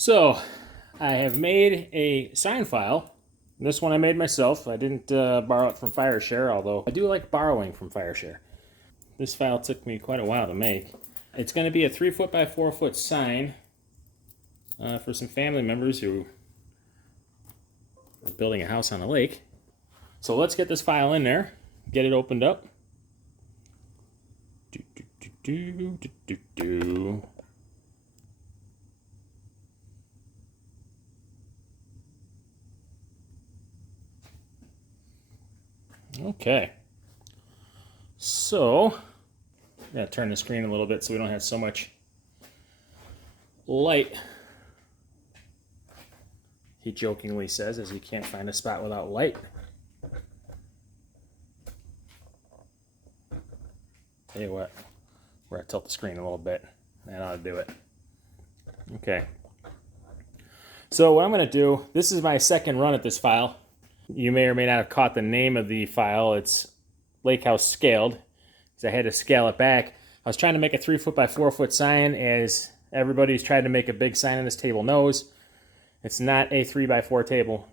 So, I have made a sign file. This one I made myself. I didn't borrow it from FireShare, although I do like borrowing from FireShare. This file took me quite a while to make. It's going to be a 3 foot by 4 foot sign for some family members who are building a house on a lake. So let's get this file in there, get it opened up. Okay, so I'm going to turn the screen a little bit so we don't have so much light. He jokingly says, as you can't find a spot without light. Tell you what, we're going to tilt the screen a little bit. That ought to do it. Okay. So what I'm going to do, this is my second run at this file. You may or may not have caught the name of the file. It's Lake House Scaled, because I had to scale it back. I was trying to make a 3 foot by 4 foot sign, as everybody who's tried to make a big sign on this table knows. It's not a 3 by 4 table.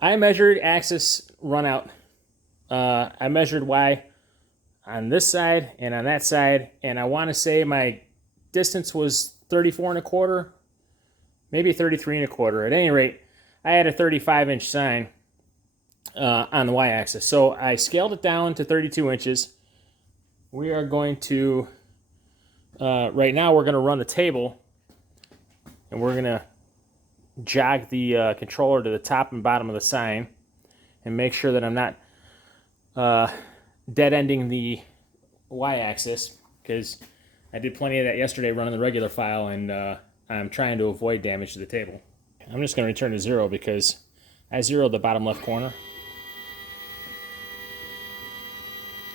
I measured axis run out. I measured Y on this side and on that side, and I want to say my distance was 34 and a quarter, maybe 33 and a quarter. At any rate, I had a 35-inch sign on the y-axis. So I scaled it down to 32 inches. We are going to, right now we're going to run the table, and we're going to jog the controller to the top and bottom of the sign and make sure that I'm not dead-ending the y-axis, because I did plenty of that yesterday running the regular file, and I'm trying to avoid damage to the table. I'm just going to return to 0 because I zeroed the bottom left corner.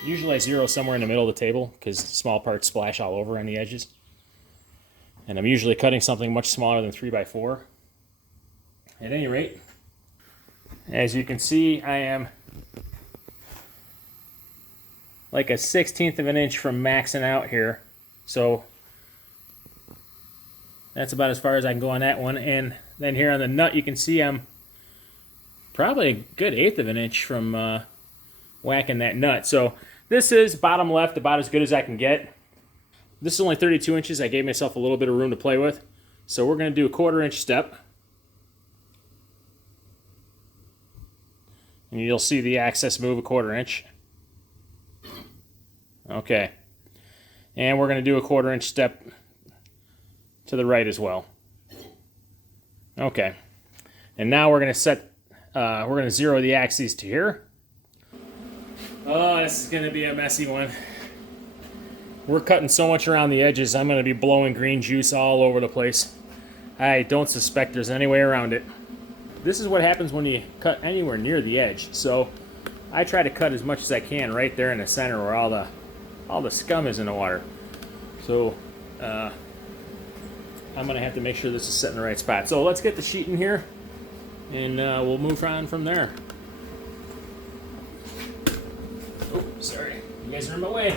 Usually I zero somewhere in the middle of the table because small parts splash all over on the edges. And I'm usually cutting something much smaller than 3 by 4. At any rate, as you can see, I am like a 1/16 of an inch from maxing out here. So that's about as far as I can go on that one. And then here on the nut, you can see I'm probably a good 1/8 of an inch from whacking that nut. So this is bottom left, about as good as I can get. This is only 32 inches. I gave myself a little bit of room to play with. So we're going to do a 1/4 inch step. And you'll see the axis move a 1/4 inch. Okay. And we're going to do a 1/4 inch step to the right as well. Okay. And now we're going to we're going to zero the axes to here. Oh, this is going to be a messy one. We're cutting so much around the edges, I'm going to be blowing green juice all over the place. I don't suspect there's any way around it. This is what happens when you cut anywhere near the edge. So I try to cut as much as I can right there in the center where all the scum is in the water. So I'm going to have to make sure this is set in the right spot. So let's get the sheet in here, and we'll move on from there. Oh, sorry. You guys are in my way.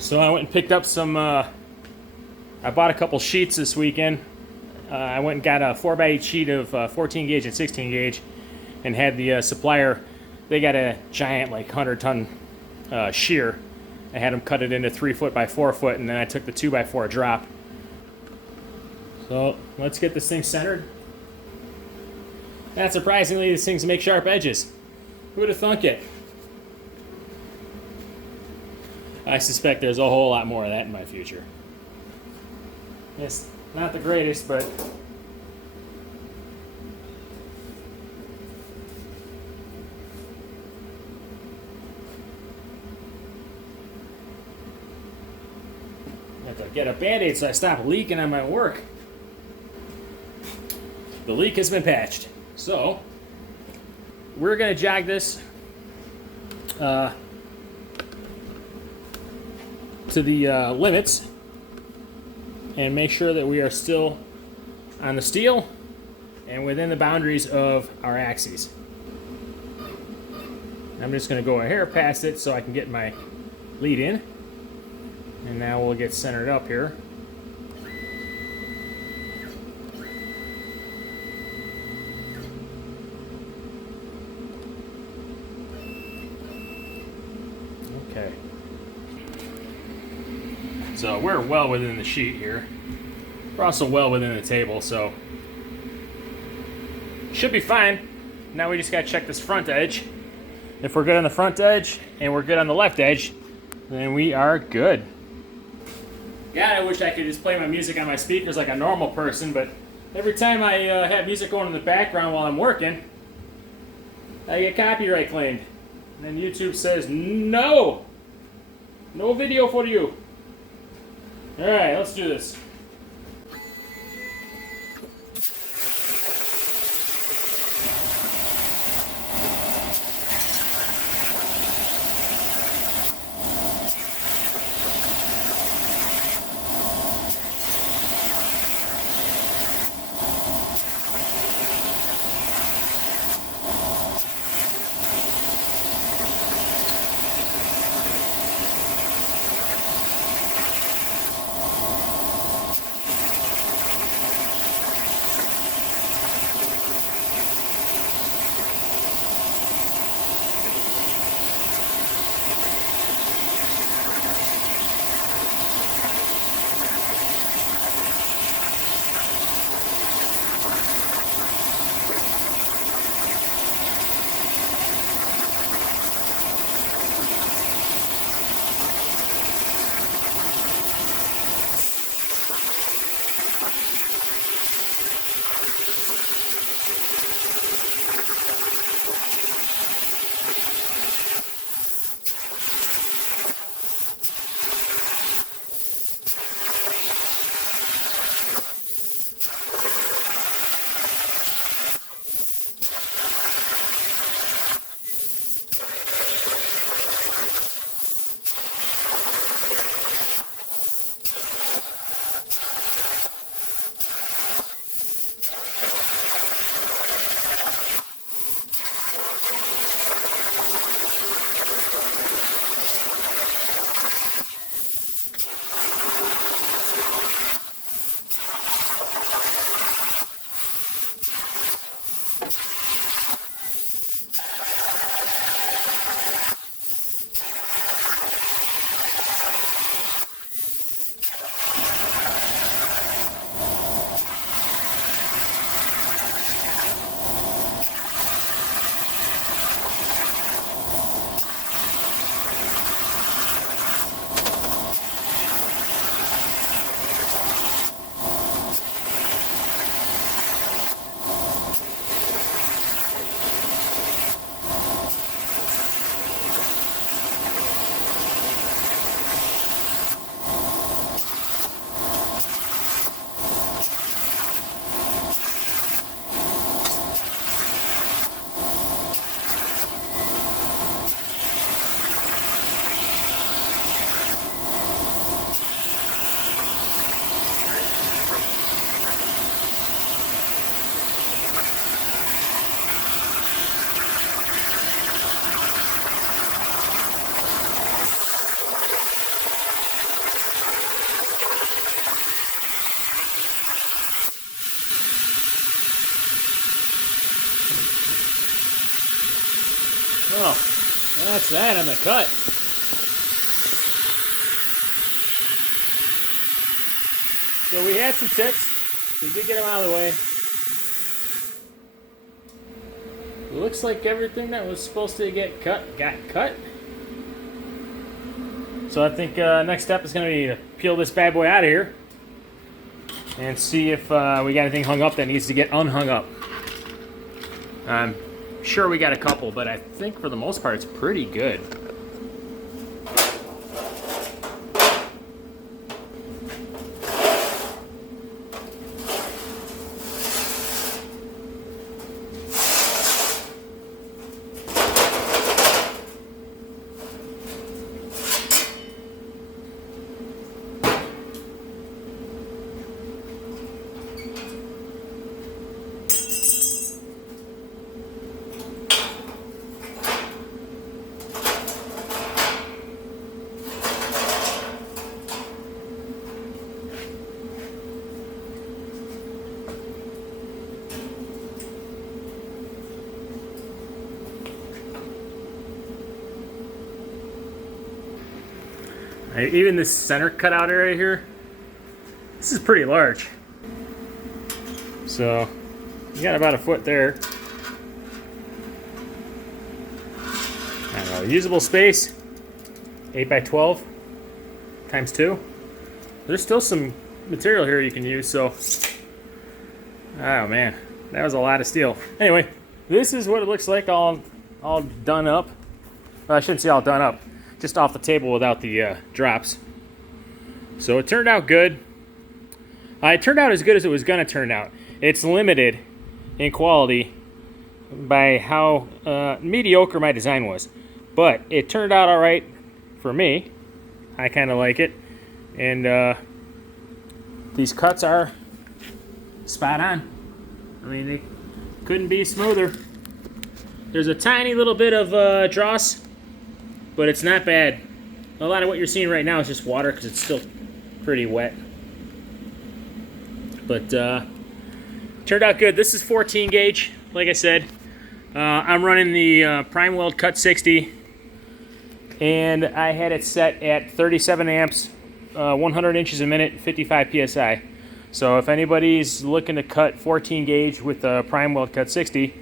So I went and picked up some, I bought a couple sheets this weekend. I went and got a 4x8 sheet of 14 gauge and 16 gauge and had the supplier, they got a giant like 100-ton shear. I had them cut it into 3 foot by 4 foot, and then I took the 2 by 4 drop. So let's get this thing centered. Not surprisingly, these things make sharp edges. Who would have thunk it? I suspect there's a whole lot more of that in my future. It's not the greatest, but I have to get a Band-Aid so I stop leaking on my work. The leak has been patched. So we're going to jog this to the limits and make sure that we are still on the steel and within the boundaries of our axes. I'm just going to go a hair past it so I can get my lead in. And now we'll get centered up here. Okay. So we're well within the sheet here. We're also well within the table, so should be fine. Now we just gotta check this front edge. If we're good on the front edge and we're good on the left edge, then we are good. God, I wish I could just play my music on my speakers like a normal person, but every time I have music going in the background while I'm working, I get copyright claimed. And then YouTube says, no! No video for you. Alright, let's do this. Well, that's that on the cut. So we had some tips. We did get them out of the way. Looks like everything that was supposed to get cut got cut. So I think next step is going to be to peel this bad boy out of here and see if we got anything hung up that needs to get unhung up. I'm sure we got a couple, but I think for the most part it's pretty good. Even this center cutout area here, this is pretty large. So you got about a foot there. I don't know, usable space, 8 by 12 times 2. There's still some material here you can use, so, oh man, that was a lot of steel. Anyway, this is what it looks like all done up. Well, I shouldn't say all done up, just off the table without the drops. So it turned out good. It turned out as good as it was gonna turn out. It's limited in quality by how mediocre my design was. But it turned out all right for me. I kind of like it. And these cuts are spot on. I mean, they couldn't be smoother. There's a tiny little bit of dross, but it's not bad. A lot of what you're seeing right now is just water because it's still pretty wet. But turned out good. This is 14 gauge, like I said. I'm running the Prime Weld Cut 60, and I had it set at 37 amps, 100 inches a minute, 55 psi. So if anybody's looking to cut 14 gauge with the Prime Weld Cut 60,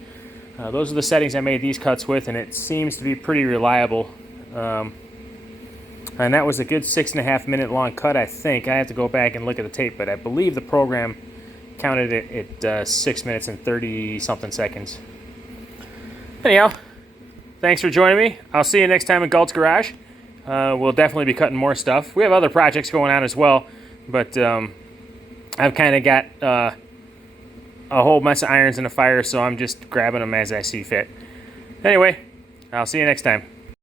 those are the settings I made these cuts with, and it seems to be pretty reliable. And that was a good 6.5 minute long cut, I think. I have to go back and look at the tape, but I believe the program counted it at 6 minutes and 30 something seconds. Anyhow, thanks for joining me. I'll see you next time in Galt's Garage. We'll definitely be cutting more stuff. We have other projects going on as well, but I've kind of got a whole mess of irons in the fire, so I'm just grabbing them as I see fit. Anyway, I'll see you next time.